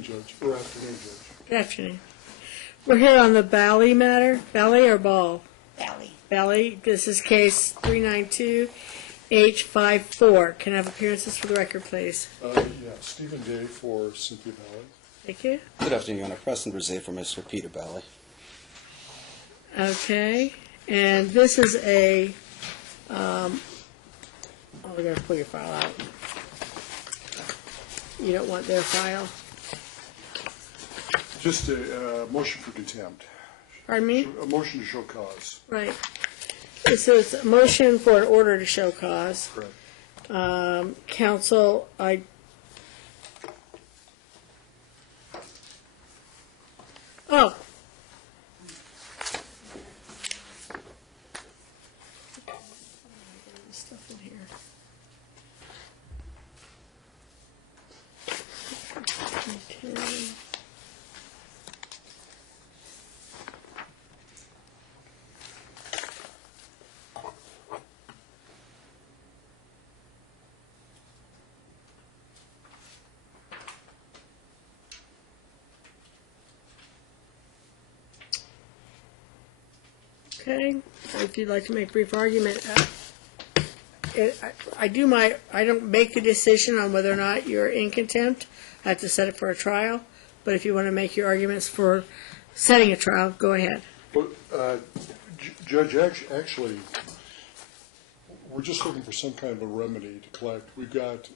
morning, Judge, or afternoon, Judge. Good afternoon. We're here on the Balle matter. Balle or Ball? Balle. Balle. This is case 392H54. Can I have appearances for the record, please? Yeah, Stephen Day for Cynthia Balle. Thank you. Good afternoon, Your Honor. Preston Brzee for Mr. Peter Balle. Okay. And this is a, we're going to pull your file out. You don't want their file? Just a motion for contempt. Pardon me? A motion to show cause. Right. It says a motion for an order to show cause. Correct. Counsel, Oh. Stuff in here. Okay. Okay, if you'd like to make a brief argument, I don't make the decision on whether or not you're in contempt. I have to set it for a trial, but if you want to make your arguments for setting a trial, go ahead. Well, Judge, actually, we're just looking for some kind of a remedy to collect. We've got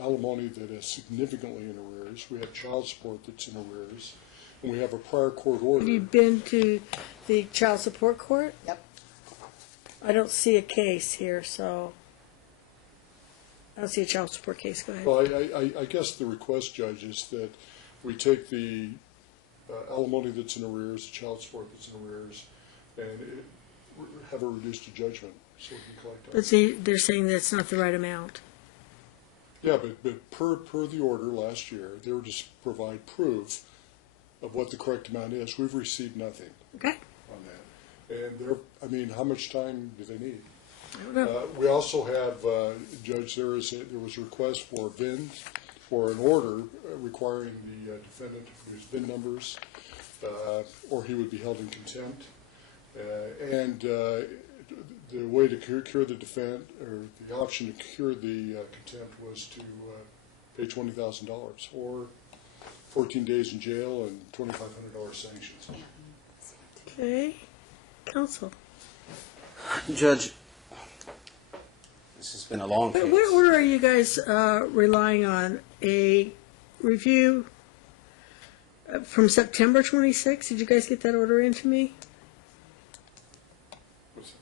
alimony that is significantly in arrears. We have child support that's in arrears. And we have a prior court order. Have you been to the child support court? Yep. I don't see a case here, so I don't see a child support case. Go ahead. Well, I guess the request, Judge, is that we take the alimony that's in arrears, the child support that's in arrears, and have it reduced to judgment so we can collect on it. But see, they're saying that's not the right amount. Yeah, but per the order last year, they were to provide proof of what the correct amount is. We've received nothing Okay. on that. And how much time do they need? I don't know. We also have, Judge, there was a request for VIN, for an order requiring the defendant to produce VIN numbers, or he would be held in contempt. And the way to cure the defense, or the option to cure the contempt, was to pay $20,000 or 14 days in jail and $2,500 sanctions. Okay. Counsel. Judge, this has been a long case. What order are you guys relying on? A review from September 26th? Did you guys get that order into me? What's that?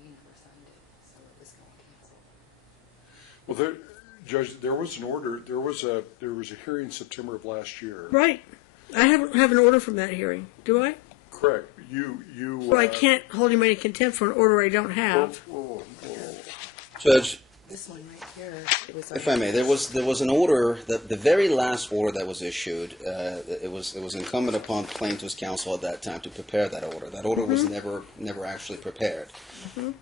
We never signed it, so it was going to cancel. Well, Judge, there was an order. There was a hearing in September of last year. Right. I have an order from that hearing. Do I? Correct. You. So I can't hold anybody in contempt for an order I don't have. Whoa. Judge, This one right here, it was. if I may, there was an order, the very last order that was issued, it was incumbent upon plaintiff's counsel at that time to prepare that order. That order was never actually prepared.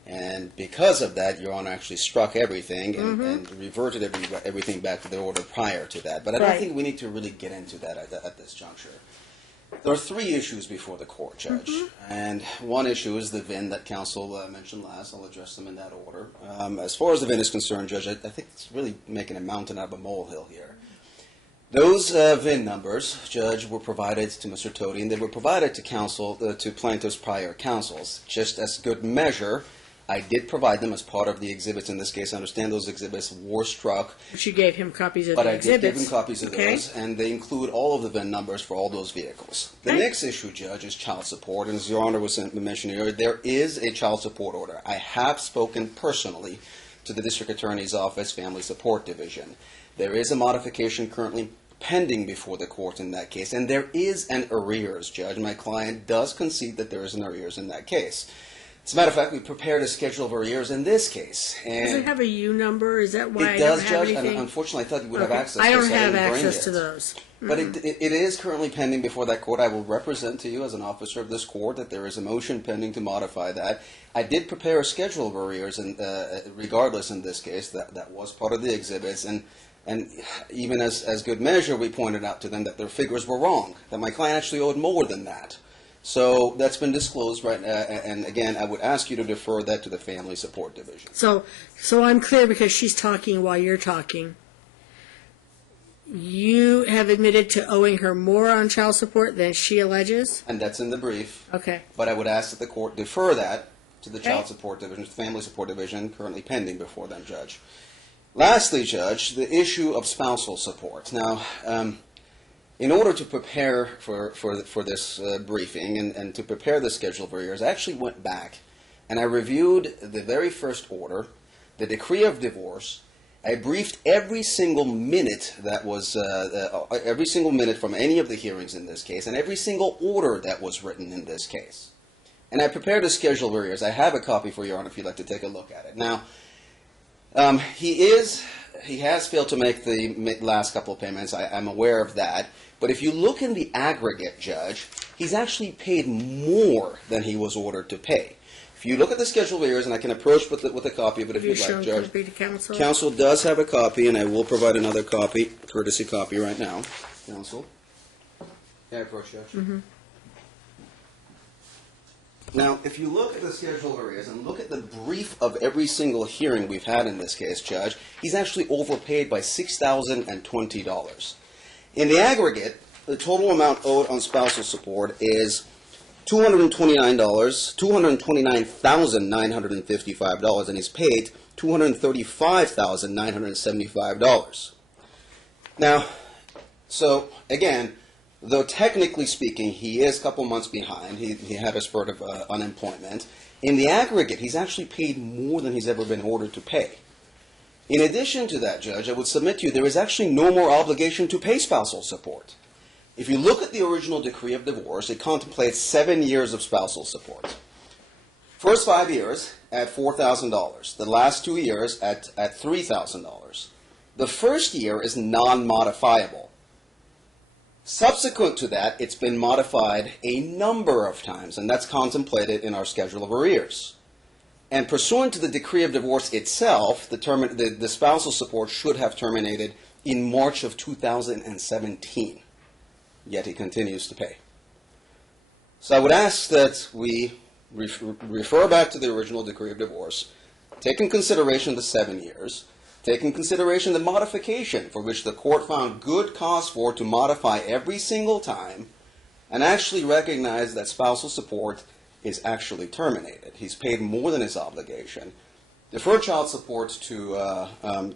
And because of that, Your Honor actually struck everything and reverted everything back to the order prior to that. But I don't Right. think we need to really get into that at this juncture. There are three issues before the court, Judge. And one issue is the VIN that counsel mentioned last. I'll address them in that order. As far as the VIN is concerned, Judge, I think it's really making a mountain out of a molehill here. Those VIN numbers, Judge, were provided to Mr. Tody, and they were provided to counsel, to plaintiff's prior counsels. Just as good measure, I did provide them as part of the exhibits in this case. I understand those exhibits were struck, But you gave him copies of but the I exhibits. did give him copies of Okay. those, and they include all of the VIN numbers for all those vehicles. The Okay. next issue, Judge, is child support, and as Your Honor was mentioning earlier, there is a child support order. I have spoken personally to the District Attorney's Office Family Support Division. There is a modification currently pending before the court in that case, and there is an arrears, Judge. My client does concede that there is an arrears in that case. As a matter of fact, we prepared a schedule of arrears in this case. And Does it have a U number? Is that why it I does, don't have Judge, anything? and unfortunately I thought you would have Okay. access to I it, don't so have didn't bring access it. to those. But it is currently pending before that court. I will represent to you as an officer of this court that there is a motion pending to modify that. I did prepare a schedule of arrears, and regardless in this case, that was part of the exhibits. And And even as good measure, we pointed out to them that their figures were wrong, that my client actually owed more than that. So that's been disclosed, right? And again, I would ask you to defer that to the Family Support Division. So I'm clear because she's talking while you're talking. You have admitted to owing her more on child support than she alleges? And that's in the brief. Okay. But I would ask that the court defer that to the Okay. Child Support Division, the Family Support Division, currently pending before them, Judge. Lastly, Judge, the issue of spousal support. Now, in order to prepare for this briefing and to prepare the schedule of arrears, I actually went back and I reviewed the very first order, the decree of divorce. I briefed every single minute that was, every single minute from any of the hearings in this case, and every single order that was written in this case. And I prepared a schedule of arrears. I have a copy for Your Honor if you'd like to take a look at it. Now, he has failed to make the last couple of payments. I'm aware of that. But if you look in the aggregate, Judge, he's actually paid more than he was ordered to pay. If you look at the schedule of arrears, and I can approach with a copy of it if you'd like, Judge. Copy to counsel? Counsel does have a copy, and I will provide another copy, courtesy copy right now. Counsel. Can I approach, Judge? Mm-hmm. Now, if you look at the schedule of arrears and look at the brief of every single hearing we've had in this case, Judge, he's actually overpaid by $6,020. In the aggregate, the total amount owed on spousal support is $229,955, and he's paid $235,975. Now, so again, though technically speaking, he is a couple months behind. He had a spurt of unemployment. In the aggregate, he's actually paid more than he's ever been ordered to pay. In addition to that, Judge, I would submit to you there is actually no more obligation to pay spousal support. If you look at the original decree of divorce, it contemplates 7 years of spousal support. First 5 years at $4,000. The last 2 years at $3,000. The first year is non-modifiable. Subsequent to that, it's been modified a number of times, and that's contemplated in our schedule of arrears. And pursuant to the decree of divorce itself, the spousal support should have terminated in March of 2017. Yet he continues to pay. So I would ask that we refer back to the original decree of divorce, take in consideration the 7 years, take in consideration the modification for which the court found good cause for to modify every single time, and actually recognize that spousal support is actually terminated. He's paid more than his obligation. Defer child support to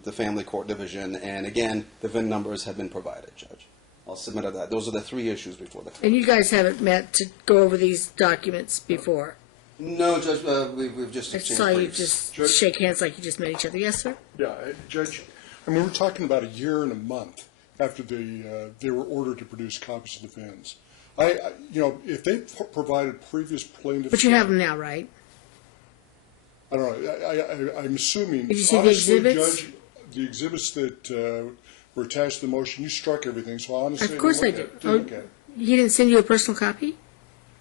the Family Court Division, and again, the VIN numbers have been provided, Judge. I'll submit that. Those are the 3 issues before the court. And you guys haven't met to go over these documents before? No, Judge, we've just I exchanged saw you briefs. just Judge? shake hands like you just met each other. Yes, sir? Yeah, Judge, I mean, we're talking about a year and a month after they were ordered to produce copies of the VINs. If they provided previous plaintiffs... But you have them now, right? I don't know. I'm assuming... Did you see honestly, the exhibits? Judge, the exhibits that were attached to the motion, you struck everything, so honestly... Of course I didn't did. look at it. He didn't send you a personal copy?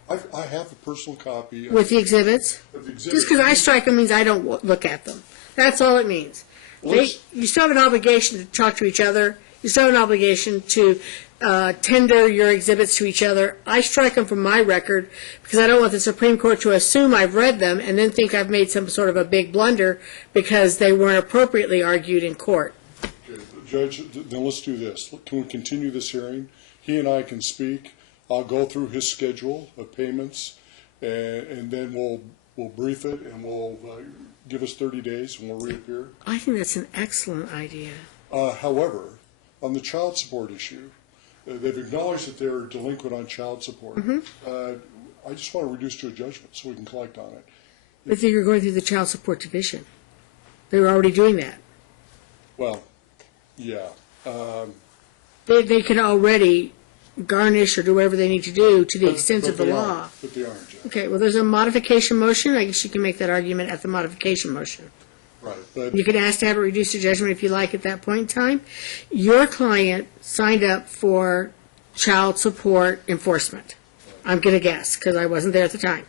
I have a personal copy With the exhibits? of the exhibits. Just because I strike them means I don't look at them. That's all it means. You still have an obligation to talk to each other. You still have an obligation to tender your exhibits to each other. I strike them from my record because I don't want the Supreme Court to assume I've read them and then think I've made some sort of a big blunder because they weren't appropriately argued in court. Okay, Judge, then let's do this. Can we continue this hearing? He and I can speak. I'll go through his schedule of payments, and then we'll brief it, and we'll give us 30 days, and we'll reappear. I think that's an excellent idea. However, on the child support issue, they've acknowledged that they're delinquent on child support. I just want to reduce to a judgment so we can collect on it. But you're going through the child support division. They were already doing that. Well, yeah. They can already garnish or do whatever they need to do to the extent of the law. But they aren't, Judge. Okay, well, there's a modification motion. I guess you can make that argument at the modification motion. Right, but You can ask to have it reduced to judgment if you like at that point in time. Your client signed up for child support enforcement. I'm going to guess because I wasn't there at the time.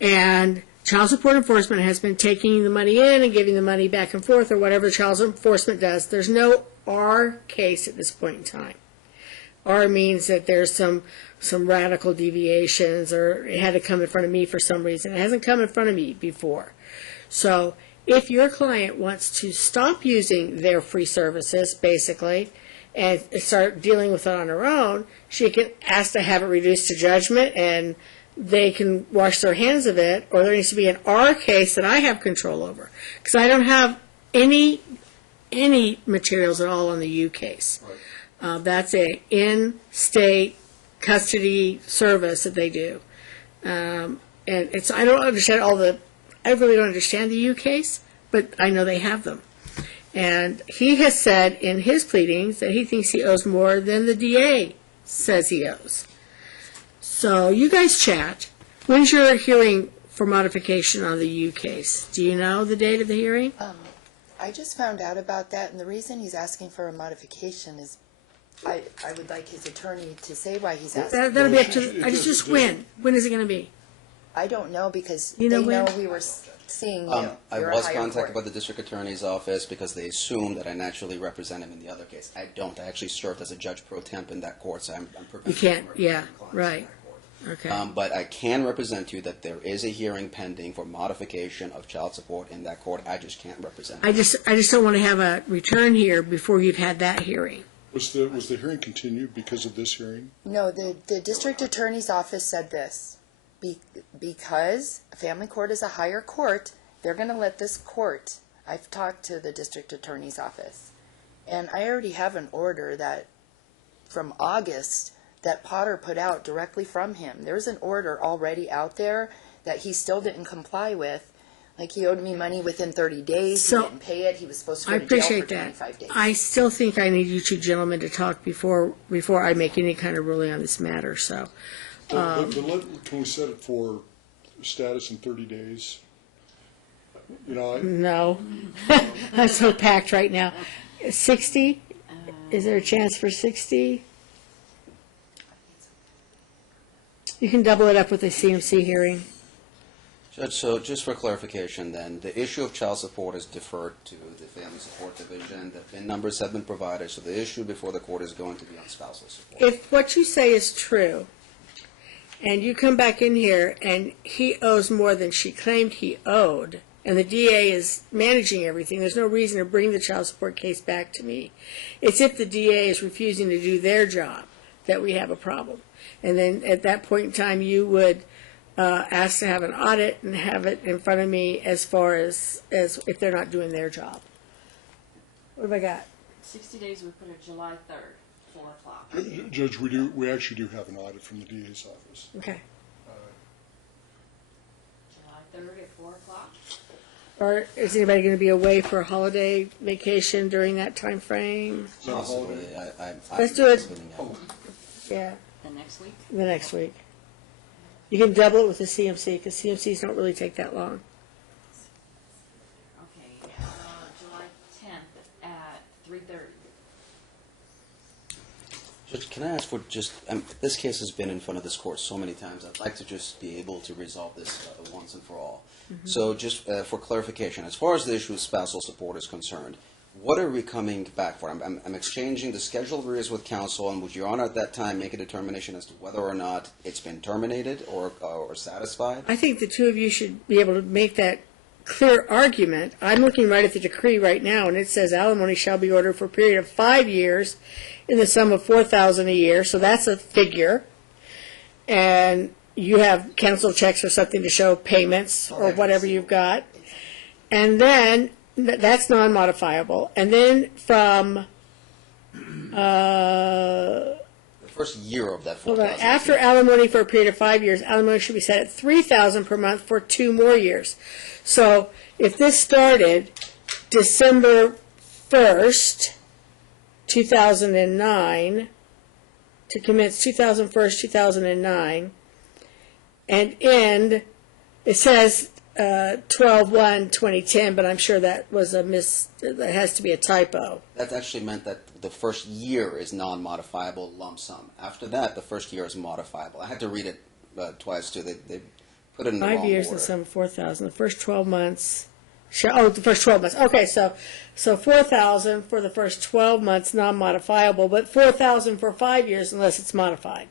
And child support enforcement has been taking the money in and giving the money back and forth or whatever child enforcement does. There's no R case at this point in time. R means that there's some radical deviations, or it had to come in front of me for some reason. It hasn't come in front of me before. So if your client wants to stop using their free services, basically, and start dealing with it on her own, she can ask to have it reduced to judgment, and they can wash their hands of it, or there needs to be an R case that I have control over. Because I don't have any materials at all on the U case. Right. That's a in-state custody service that they do. And I don't understand I really don't understand the U case, but I know they have them. And he has said in his pleadings that he thinks he owes more than the DA says he owes. So you guys chat. When's your hearing for modification on the U case? Do you know the date of the hearing? I just found out about that, and the reason he's asking for a modification is I would like his attorney to say why he's asking. That'll be up to, just when? When is it going to be? I don't know, because You know they know when? we were seeing you. I You're a was higher contacted by court. the district attorney's office because they assumed that I naturally represent him in the other case. I don't. I actually served as a judge pro temp in that court, so I'm prevented You can't, from yeah, representing clients right. in that court. Okay. But I can represent you that there is a hearing pending for modification of child support in that court. I just can't represent you. I just don't want to have a return here before you've had that hearing. Was the hearing continued because of this hearing? No, the district attorney's office said this. Because family court is a higher court, they're going to let this court. I've talked to the district attorney's office, and I already have an order that from August that Potter put out directly from him. There's an order already out there that he still didn't comply with. Like, he owed me money within 30 days. So, he didn't pay it. He was supposed to I go to jail for appreciate that. 25 days. I still think I need you two gentlemen to talk before I make any kind of ruling on this matter, so. But can we set it for status in 30 days? You know, No. I'm so packed right now. 60? Is there a chance for 60? You can double it up with the CMC hearing. Judge, so just for clarification then, the issue of child support is deferred to the Family Support Division. The VIN numbers have been provided, so the issue before the court is going to be on spousal support. If what you say is true, and you come back in here and he owes more than she claimed he owed, and the DA is managing everything, there's no reason to bring the child support case back to me. It's if the DA is refusing to do their job that we have a problem. And then at that point in time, you would ask to have an audit and have it in front of me as far as if they're not doing their job. What have I got? 60 days, we put it July 3rd, 4 o'clock. Judge, we actually do have an audit from the DA's office. Okay. July 3rd at 4 o'clock. Or is anybody going to be away for a holiday vacation during that time frame? Is that a Possibly. holiday? Let's do it. Spinning out. Yeah, The next week? the next week. You can double it with the CMC, because CMCs don't really take that long. Okay, July 10th at 3:30. Judge, can I ask for just, this case has been in front of this court so many times, I'd like to just be able to resolve this once and for all. So just for clarification, as far as the issue of spousal support is concerned, what are we coming back for? I'm exchanging the scheduled arrears with counsel, and would Your Honor at that time make a determination as to whether or not it's been terminated or satisfied? I think the two of you should be able to make that clear argument. I'm looking right at the decree right now, and it says alimony shall be ordered for a period of 5 years in the sum of $4,000 a year, so that's a figure. And you have canceled checks or something to show payments or whatever you've got. And then, that's non-modifiable. And then from, The first year of that hold on, 4,000. after alimony for a period of 5 years, alimony should be set at $3,000 per month for 2 more years. So if this started December 1st, 2009, to commence 2009, and end, it says 12/1/2010, but I'm sure that was that has to be a typo. That actually meant that the first year is non-modifiable lump sum. After that, the first year is modifiable. I had to read it twice, too. They put it in the 5 wrong years order. and some 4,000. The first 12 months The first 12 months. Okay, so 4,000 for the first 12 months, non-modifiable, but 4,000 for 5 years unless it's modified.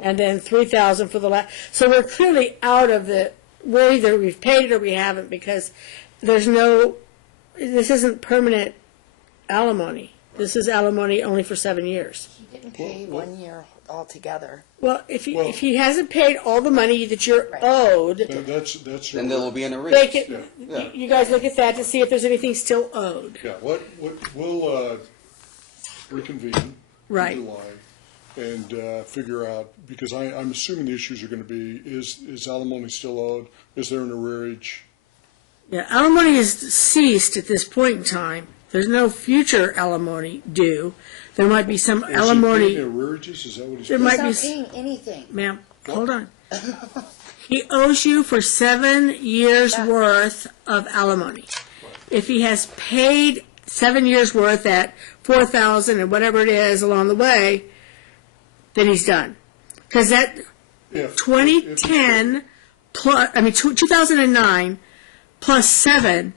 And then 3,000 for the last. So we're clearly out of we're either we've paid it or we haven't, because this isn't permanent alimony. This is alimony only for 7 years. He didn't pay 1 year altogether. Well, if he hasn't paid all the money that you're Right. uld, That's Then there will be an arrears. make it, Yeah. you guys look at that to see if there's anything still owed. Yeah, we'll reconvene Right. in July and figure out, because I'm assuming the issues are going to be, is alimony still owed? Is there an arrearage? Yeah, alimony is ceased at this point in time. There's no future alimony due. There might be some Is he alimony. paying arrearages? Is that what he's There paying? might He's be not paying anything. Ma'am, hold on. He owes you for 7 years' Yeah. worth of alimony. If he has paid 7 years' worth at 4,000 and whatever it is along the way, then he's done. Because that If 2010 plus, 2009 plus 7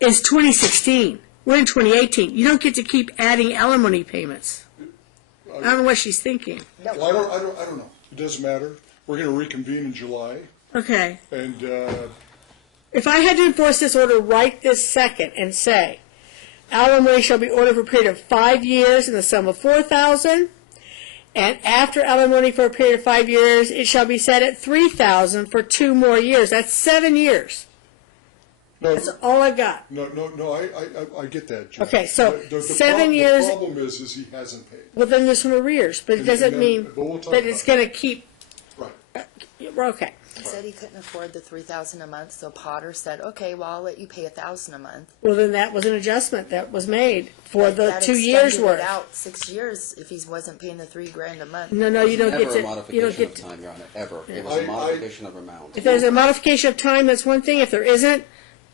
is 2016. We're in 2018. You don't get to keep adding alimony payments. I don't know what she's thinking. Well, I don't know. It doesn't matter. We're going to reconvene in July, Okay. and If I had to enforce this order right this second and say, alimony shall be ordered for a period of 5 years in the sum of 4,000, and after alimony for a period of 5 years, it shall be set at 3,000 for 2 more years. That's 7 years. no, That's all I've got. no, I get that, Judge. Okay, so The 7 years. The problem is he hasn't paid. Well, then there's some arrears, but it And doesn't then- mean but we'll talk that about it's it. going to keep. Right. We're okay. He said he couldn't afford the 3,000 a month, so Potter said, "Okay, well, I'll let you pay 1,000 a month." Well, then that was an adjustment that was made for the That 2 years extended worth. it out 6 years if he wasn't paying the $3,000 a month. No, you don't Never get a to. You don't modification get of to. time, Your Honor, ever. It was I- a modification of amount. If there's a modification of time, that's one thing. If there isn't,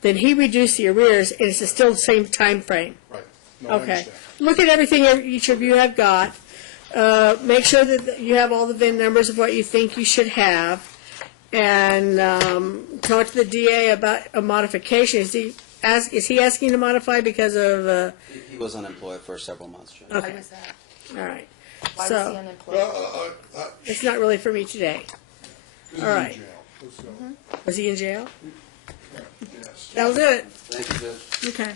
then he reduced the arrears, and it's still the same time frame. Right. No, I Okay. understand. Look at everything each of you have got. Make sure that you have all the VIN numbers of what you think you should have, and talk to the DA about a modification. Is he asking to modify because of? He was unemployed for several months, Judge. Okay. Why was that? All right. Why was he So unemployed? it's not really for me today. He's All in right. jail. Let's go. Was he in jail? Yes. That was it. Thank you, Judge. Okay.